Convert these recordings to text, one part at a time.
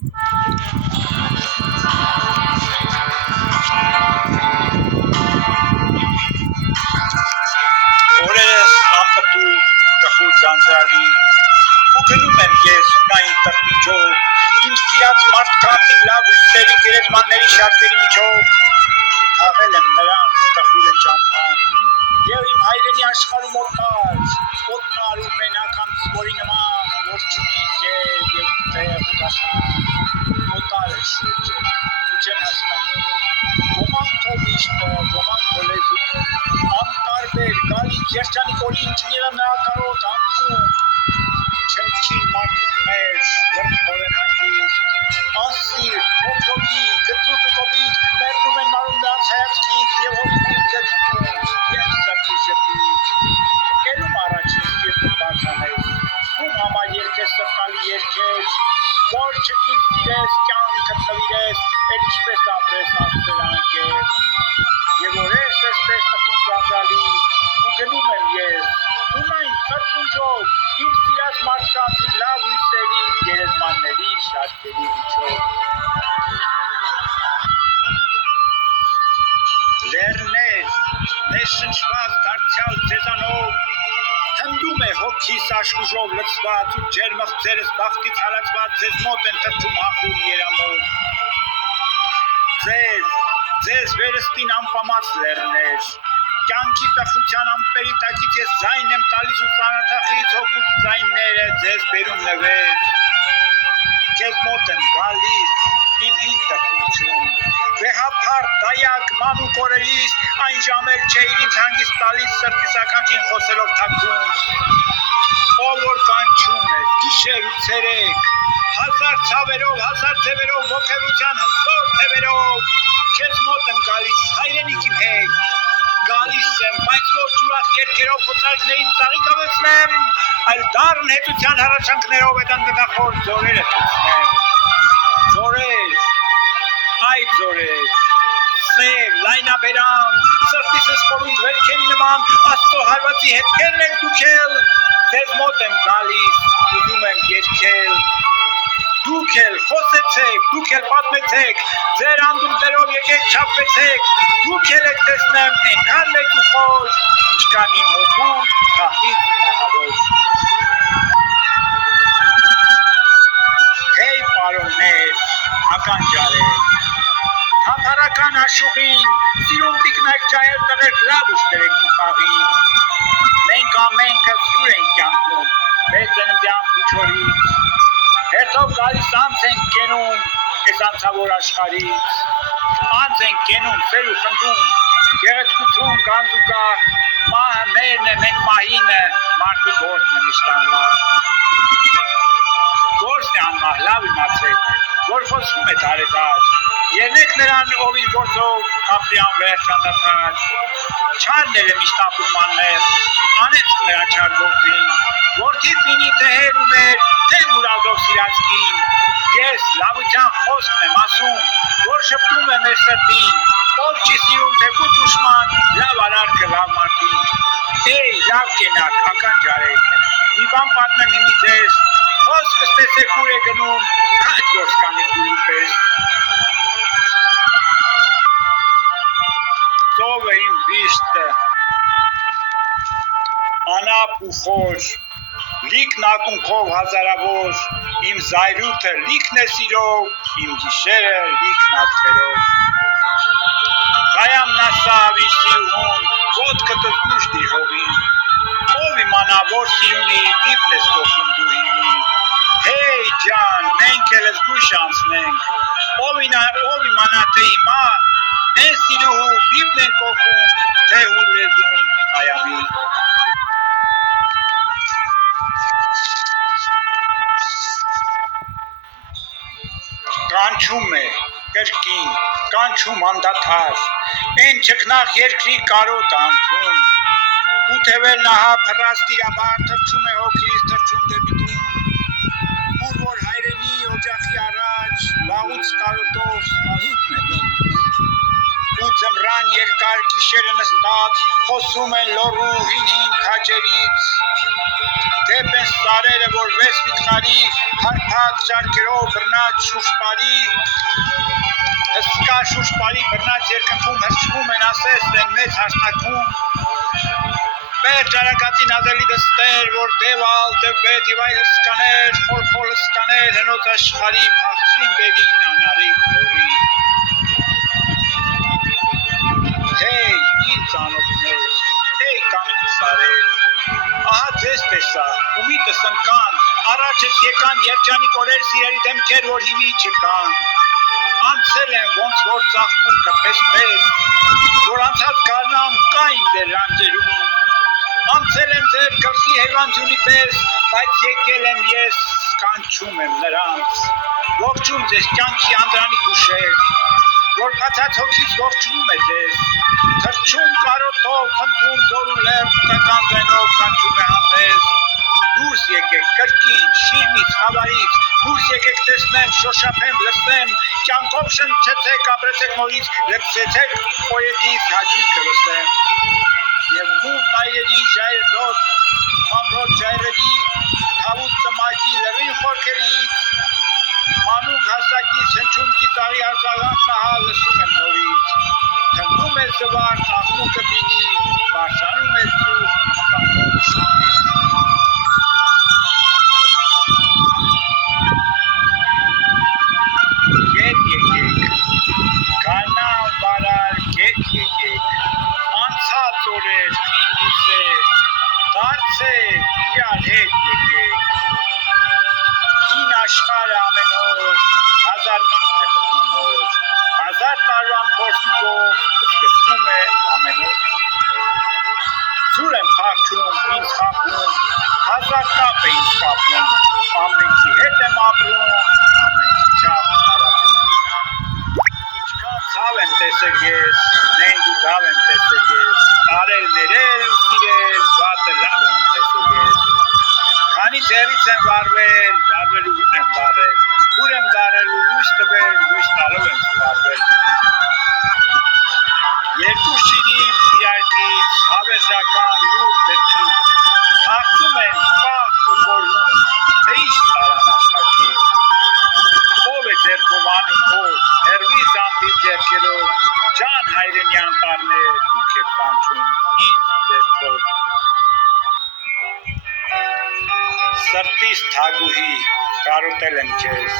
Օրերս անպտու տխուր ձանձրալի ու գնում եմ ես ունային տրտիջով իմ սիրած մարդկանց իմ լավ ուսերի գերեզմանների շարքերի միջով թաղել եմ նրանց տխուրը ճամփան և իմ հայրենի աշխարհում օտար ու մենակ անցորի նման որ չունի գեր և տեղ ու դաշան օտար է շուրջը ու չեն հասկանում ոմանք քո միշտը ոմանք քո լեզուն անտարբեր գալիք երջանիկ օրինչ երաննակարոտ անքում չնչին մարդուկներ լրբորեն հանգիստ անսիրտ փոքրոքի գծուց ու կոպիտ մեռնում են մարում նրանց հայացքից և հոգում ձգվում և սրտի ժպիտ ելում առաջին սիրտը բաց անես ում համար երգես սրտալի երգեր որ չկին սիրես կյանքդ նվիրես էլ ինչպես ապրես անսեր անկեր և որ ես այսպես տխուր ձանձրալի ու գնում եմ ես ունայն տրտմունջով իմ սիրած մարդկանց իմ լավ հույսերի գերեզմանների շարքերի միջով լեռներ ներշնչված դարձյալ ձեզանով թնդում է հոգիս աշխուժով լցված ու ջերմըղ ձերս բախտից հալածված ձեզ մոտ են թռչում հախուր երամով ձեզ վերստին անպամած լեռներ կյանքի տխրության ամպերի տակից ես ձայն եմ տալիս ու ծանրաթախից հոգուց ձայները ձեզ բերում նվեր քեզ մոտ եմ գալիս իմ հին տխրություն վեհափառ դայակ մանուկ օրերիս այն ժամեր չէիր ինձ հանգիստ տալիս սրտիս ականջին խոսելով թաքուն ով որ կանչում ես գիշեր ու ցերեկ հազար ցավերով հազար ձևերով ոգևության հզոր թևերով քեզ մոտ եմ գալիս հայրենիք իմ հեգ գալիս եմ բայց ոչ ուրախ երգերով խոցարկներին ծաղիկ ավեցնեմ այլ դառն հետության հառաչանքներով այդ անդնդախոր ձորերը ցուցնեմ ձորեր այ ձորեր սև լայնաբերան սրտիսս խորունդ վերքերի նման աստծո հարվածի հետքերն եք դուք էլ ձեզ մոտ եմ գալիս ուզում եմ երգել դուք էլ խոսեցեք դուք էլ պատմեցեք ձեր անդունդներով եկեք չափվեցեք դուք էլ եք տեսնեմ այնքան մեծ ու խոր ինչքան իմ հոգում թախիծ նահավոր հեյ պարոններ ականջարեր թափառական աշուղին սիրուն տիկնակ ջահել տղեր լավ ուշտրեք իմ խաղին մենք ամենքս հյուր ենք կյանքում մեր ծննդյան փուչորից հերթով գալիս անց ենք կենում այս անցավոր աշխարհից անց ենք կենում սեր ու խնդում գեղեցկություն գանձուկա մահը մերն է մենք մահինը մարդու գործն է միշտ անմահ գործն է անմահ լավ իմացեք որ խոսում է տարեդար ելնեք նրան ով իր գործով ապրի անվերջ անդադար չարն էլ է միշտ ապրում անմեղ անեց նրա չար գործին որդիդ լինի թե հերն մեր թե մուրազով սիրած կին ես լավության խոսքն եմ ասում որ շփում է մեր սրտին ով չի սիրում թեկուզ դուշման լավ արարքը լավ մարդին էй լավ կենաք ականջարեք մի բան պատմեմ հիմի ձեզ խոսքս տեսեք ուր է գնում քաջ որ կանի դուրի պես ծովը իմ վիշտը անապ ու խոր լիքն ակունքով հազարավոր իմ զայրույթը լիքն է սիրով իմ գիշերը լիքն աստղերով կայանն ասավ իր սիրուհուն ոտքը զգուշ դիր հողին ով իմանա որ սիրունի դիպն ես կողում դու հիմի հեյ ջան մենք էլ զգուշ անցնենք ով իմանա թե հիմա են սիրուհու դիպն են կողում թե հուր լեզուն կայամի կանչում է կրկին կանչում անդադար են չքնաղ երկրի կարոտ անցում ու թևեր նահա փռած տիրաբար թռչում է հոգիս թռչում դեպի տուն ուր որ հայրենի օջախի առաջ վաղուց կարոտով սպասում է ու ձմռան երկար գիշերը նստած խոսում են լոռու հին քաջերից դեպ են սարերը որ վեց վիթխարի հարբած շարքերով բռնած շուշպարի հսկա շուշպարի բռնած երկնքում հրճվում են ասես են մեծ հաշնակում Պեր ճարակացին ադելի դստեր, որ դևալ, դեպետ և այլ հսկաներ, խորխոր հսկաներ, հնոց աշխարի պաղցին բևին անարիք լորի։ Հեյ, իր ծանոքներ, հեյ կանք սարեր, ահա ձեզ տեսա, ումիտս ընկան, առաջս եկան երջանիկ օրեր սիրելի դեմքեր, որ հիմի չկան։ Անցել են ոնց որ ծաղկում կպես, որ անցած գարնան կային դեր ռանջերում, Անցել եմ ձեր գլխի հեվանջունի պես, բայց եկել եմ ես, կանչում եմ նրանց, ողջում ձեզ կյանքի անդրանիկ ուշեր, որ բացած հոգից ողջում է ձեզ, թրջում կարոտով, խնդում ձոր ու լերդ, կական ձայնով կանչում է հանդես, դուրս եկեք կրկին, շիրմից, խավարից, դուրս եկեք տեսնեմ, շոշափեմ, լսեմ, կյանքով շնչեցեք, ապրեցեք նորից, լպսեցեք պոետից հաճույքը լսեմ, և մութ այրերի ժայռոտ, ամրոտ ժայռերի, թավուտ ծմակի լրին խորքերից, մանուկ հասակի շնչունքի ծաղի արձաղանքն ահա լսում եմ նորից, թնդում է զվարթ աղմուկը բինի, բարձրանում է ծուխ ինքանով շուտից։ Գետ եկեք, գարնան վարար գետ եկեք, անցած օրեր խինգուսեր, դարձեք իրար հետ եկեք, հին աշխարը ամեն օր, հազար մարդ է մտնում նոր, հազար տարվան փորձնքով սկսվում է ամեն օր, ձուր եմ փախչում, ինձ խապում, հազար կապ է ինձ կապում, ամենքի հետ եմ ապրում, ամենքի չափ հարապում, ինչքան ցավ եմ տեսել ես, նենգ ու դավ եմ տեսել ես, տարել ներել ու սիրել, վատը լավ եմ տեսել ես, քանի ձեռից եմ վարվել ու ուր եմ դարել, ուր եմ դարել ու լույս տվել, լույս տալով եմ սպարվել, երկու շիրիմ իրարկից, հավերժական լուր դրքից, հաղթում են պաղ ու խորհում, թե ինչ տարան աշխարհից, ով է ձեռքով անում հոր, հեռվից անտիր ձեռքերով, ջան հայրենի անտառներ, դուք եք կանչում, ինձ ձեռքով։ Սրտիս թագուհի, կարոտել եմ քեզ,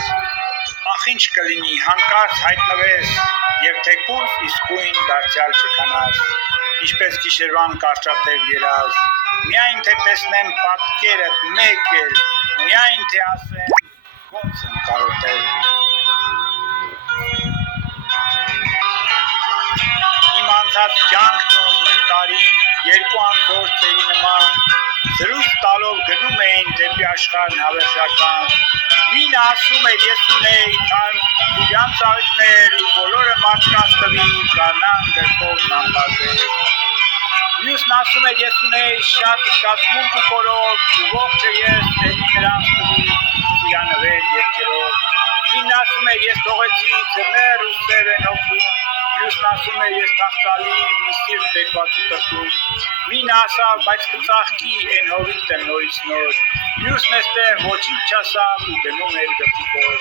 ախ ինչ կլինի, հանկարծ հայտնվես, և թեկուզ իսկույն դարձյալ չքանաս, ինչպես գիշերվան կարճատև երազ, միայն թե տեսնեմ պատկերդ մեկ էլ, միայն թե ասեմ, ոնց եմ կարոտել։ Իմ անցած կյանքն ու հին տարին, երկու անզոր ծերի նման, զրույց տալով գնում էին դեպի աշխարհն հավերժական, մինը ասում էր ես ունեի թարմ իրան ծաղիկներ ու բոլորը մարդկանց տվի գարնան գրկով նամբարվեր, մյուսն ասում էր ես ունեի շատ զգացմունք ու կորով ու ողջը ես էլի նրանց տվի սիրանվեր երկերով, մինն ասում էր ես թողեցի ձմեռ ու սև են հոգում, մյուսն ասում էր ես թախծալի մի սիրտ բեկված ու տրտում, մինը ասավ բայց կծաղկի են հովիտ եմ նորից նոր, մյուսն էստեղ ոչինչ չասավ ու գնում էր գծիկով,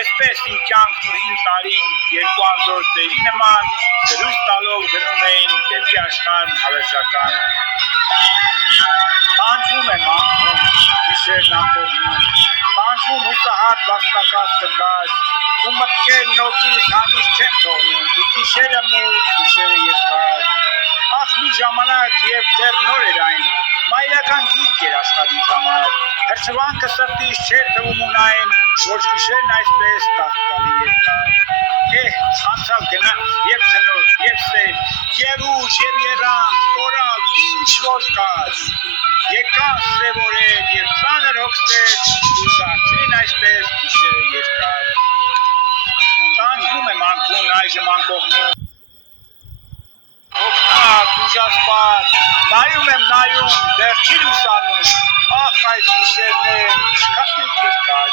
այսպես իմ կյանքն ու հին տարին երկու անզոր ծերի նման զրույց տալով գնում էին դեպի աշխարհն հավերժական, տանջվում եմ անկում, գիշերն ամփոփում, տանջվում հուսահատ վաստակած կկար, ու մտքերն օդից հանգիստ չեմ թողնում, ու գիշերը մութ, գիշերը երկար, ախ մի ժամանակ և դեռ նոր էր այն, մայրական գիրք էր աշխարհիս համար, հրճվանքը սրտիս չէր թվում ունայն, ոչ գիշերն այսպես տաղտկալի երկար, անցավ գնաց և ցնոր, և սեր, և ուժ, և եռան, օրալ, ինչ որ կար, եկան սև օրեր և ծանր հոգսեր, ու դարձրին այսպես գիշերը երկար, տանջվում եմ անկուն այժմ անկողնում, հոգնած, ուժասպար, նայում եմ նայում, դեռ չի լուսանում, ախ այս գիշերներ ինչքան են երկար,